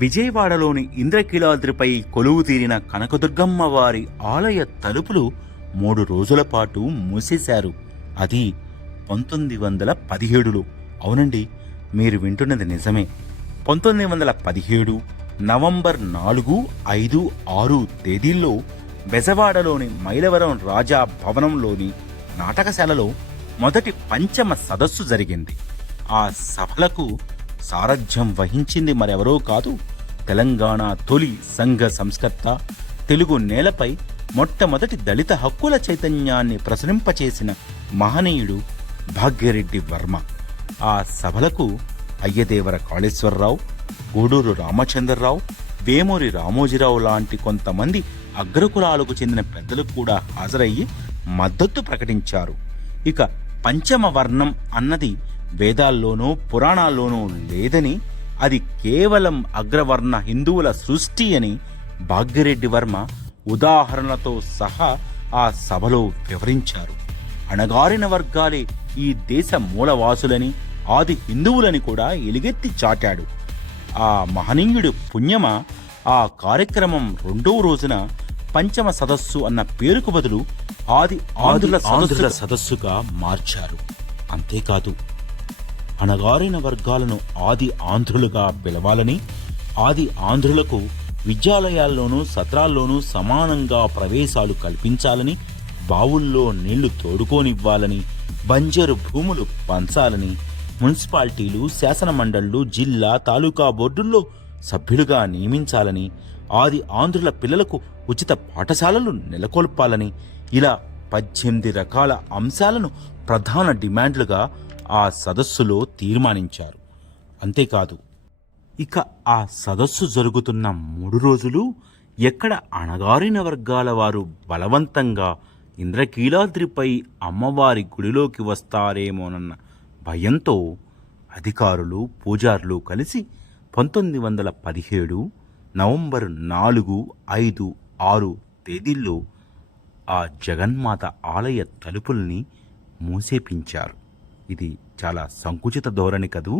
విజయవాడలోని ఇంద్రకీలాద్రిపై కొలువు తీరిన కనకదుర్గమ్మ వారి ఆలయ తలుపులు 3 రోజుల పాటు మూసేశారు. అది 1917లో. అవునండి, మీరు వింటున్నది నిజమే. 1917 నవంబర్ 4, 5, 6 తేదీల్లో బెజవాడలోని మైలవరం రాజా భవనంలోని నాటకశాలలో మొదటి పంచమ సదస్సు జరిగింది. ఆ సభలకు సారథ్యం వహించింది మరెవరో కాదు, తెలంగాణ తొలి సంఘ సంస్కర్త, తెలుగు నేలపై మొట్టమొదటి దళిత హక్కుల చైతన్యాన్ని ప్రసరింపచేసిన మహనీయుడు భాగ్యరెడ్డి వర్మ. ఆ సభలకు అయ్యదేవర కాళేశ్వరరావు, గూడూరు రామచంద్రరావు, వేమూరి రామోజీరావు లాంటి కొంతమంది అగ్రకులాలకు చెందిన పెద్దలు కూడా హాజరయ్యి మద్దతు ప్రకటించారు. ఇక పంచమ వర్ణం అన్నది వేదాల్లోనూ పురాణాల్లోనూ లేదని, అది కేవలం అగ్రవర్ణ హిందువుల సృష్టి అని భాగ్యరెడ్డి వర్మ ఉదాహరణలతో సహా ఆ సభలో వివరించారు. అణగారిన వర్గాలే ఈ దేశ మూలవాసులని, ఆది హిందువులని కూడా ఎలుగెత్తి చాటాడు. ఆ మహనీయుడు పుణ్యమ ఆ కార్యక్రమం 2వ రోజున పంచమ సదస్సు అన్న పేరుకు బదులు ఆది ఆంధ్రుల సదస్సుగా మార్చారు. అంతేకాదు, అణగారిన వర్గాలను ఆది ఆంధ్రులుగా పిలవాలని, ఆది ఆంధ్రులకు విద్యాలయాల్లోనూ సత్రాల్లోనూ సమానంగా ప్రవేశాలు కల్పించాలని, బావుల్లో నీళ్లు తోడుకోనివ్వాలని, బంజరు భూములు పంచాలని, మున్సిపాలిటీలు, శాసనమండళ్లు, జిల్లా, తాలూకా బోర్డుల్లో సభ్యులుగా నియమించాలని, ఆది ఆంధ్రుల పిల్లలకు ఉచిత పాఠశాలలు నెలకొల్పాలని, ఇలా 18 రకాల అంశాలను ప్రధాన డిమాండ్లుగా ఆ సదస్సులో తీర్మానించారు. అంతేకాదు, ఇక ఆ సదస్సు జరుగుతున్న 3 రోజులు ఎక్కడ అణగారిన వర్గాల వారు బలవంతంగా ఇంద్రకీలాద్రిపై అమ్మవారి గుడిలోకి వస్తారేమోనన్న భయంతో అధికారులు, పూజారులు కలిసి 1917 నవంబర్ 4, 5, 6 తేదీల్లో ఆ జగన్మాత ఆలయ తలుపుల్ని మూసేపించారు. ఇది చాలా సంకుచిత ధోరణి కదూ.